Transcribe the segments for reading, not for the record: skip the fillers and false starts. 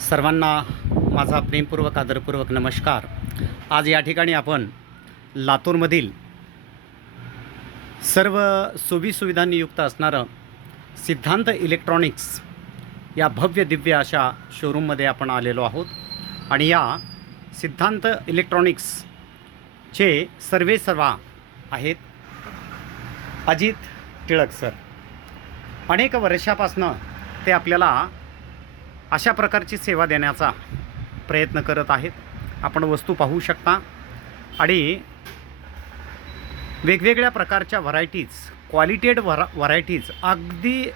सर्वांना माझा प्रेमपूर्वक आदरपूर्वक नमस्कार। आज या ठिकाणी आपण लातूरमधील सर्व सोयीसुविधांनी युक्त असणारं सिद्धांत इलेक्ट्रॉनिक्स या भव्य दिव्य अशा शोरूममध्ये आपण आलेलो आहोत। आणि या सिद्धांत इलेक्ट्रॉनिक्सचे सर्वेसर्वा आहेत अजित टिळक सर। अनेक वर्षापासून ते आपल्याला अशा प्रकारची सेवा देण्याचा प्रयत्न करत आहेत। आपण वस्तू पाहू शकता आणि वेगवेगळ्या प्रकारच्या व्हरायटीज, क्वालिटेड व्हरायटीज अगदी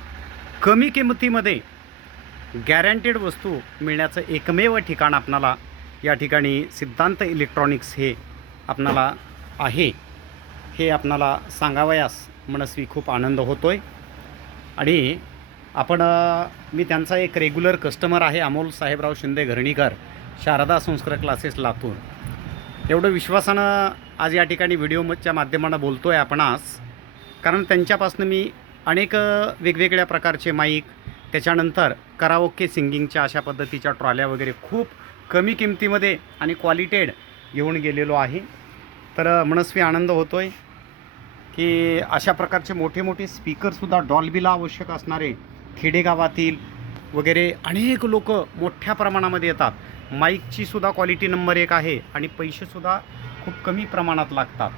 कमी किमतीमध्ये गॅरंटेड वस्तू मिळण्याचं एकमेव ठिकाण आपणाला या ठिकाणी सिद्धांत इलेक्ट्रॉनिक्स हे आपणाला आहे, हे आपणाला सांगावयास मनस्वी खूप आनंद होतोय। आणि मी त्यांचा एक रेग्युलर कस्टमर आहे, अमोल साहेबराव शिंदे घरणीकर, शारदा संस्कार क्लासेस लातूर। एवढं विश्वासानं आज या ठिकाणी व्हिडिओच्या माध्यमानं बोलतो आहे आपणास, कारण त्यांच्यापासून मी अनेक वेगवेगळ्या प्रकारचे माईक, त्याच्यानंतर कराओके सिंगिंगच्या अशा पद्धतीच्या ट्रॉल्या वगैरे खूप कमी किमतीमध्ये आणि क्वालिटेड घेऊन गेलेलो आहे। तर मनस्वी आनंद होतो आहे की अशा प्रकारचे मोठे मोठे स्पीकरसुद्धा डॉल्बीला आवश्यक असणारे खेडेगावातील वगैरे अनेक लोक मोठ्या प्रमाणामध्ये येतात। माईकचीसुद्धा क्वालिटी नंबर 1 आहे आणि पैसेसुद्धा खूप कमी प्रमाणात लागतात।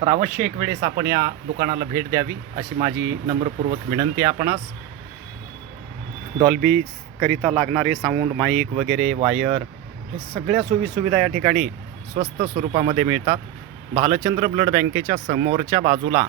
तर अवश्य एक वेळेस आपण या दुकानाला भेट द्यावी अशी माझी नम्रपूर्वक विनंती आहे आपणास। डॉल्बीकरिता लागणारे साऊंड, माईक वगैरे, वायर, हे सगळ्या सोयीसुविधा या ठिकाणी स्वस्त स्वरूपामध्ये मिळतात। भालचंद्र ब्लड बँकेच्या समोरच्या बाजूला